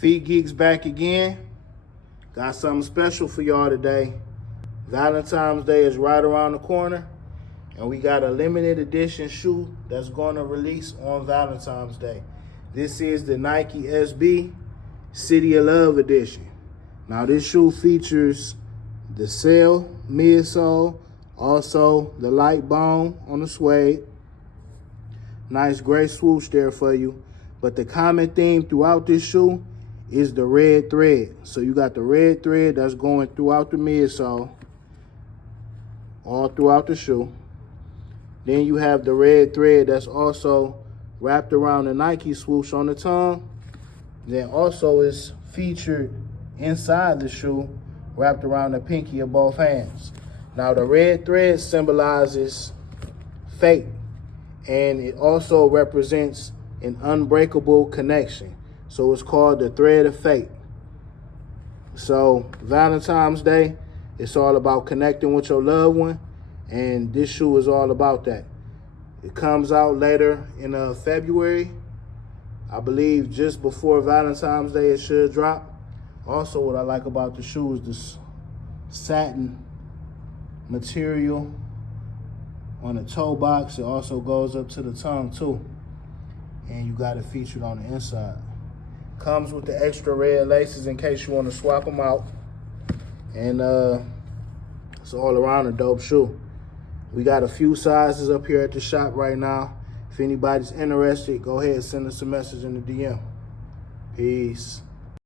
Feet Geeks back again. Got something special for y'all today. Valentine's Day is right around the corner, and we got a limited edition shoe that's going to release on Valentine's Day. This is the Nike SB City of Love edition. Now this shoe features the sail midsole, also the light bone on the suede. Nice gray swoosh there for you. But the common theme throughout this shoe is the red thread. So you got the red thread that's going throughout the midsole, all throughout the shoe. Then you have the red thread that's also wrapped around the Nike swoosh on the tongue. Then also is featured inside the shoe, wrapped around the pinky of both hands. Now the red thread symbolizes fate, and it also represents an unbreakable connection. So it's called the thread of fate. So Valentine's Day, it's all about connecting with your loved one, and this shoe is all about that. It comes out later in February. I believe just before Valentine's Day it should drop. Also, what I like about the shoe is this satin material on the toe box. It also goes up to the tongue too. And you got it featured on the inside. Comes with the extra red laces in case you want to swap them out. And it's all around a dope shoe. We got a few sizes up here at the shop right now. If anybody's interested, go ahead and send us a message in the DM. Peace.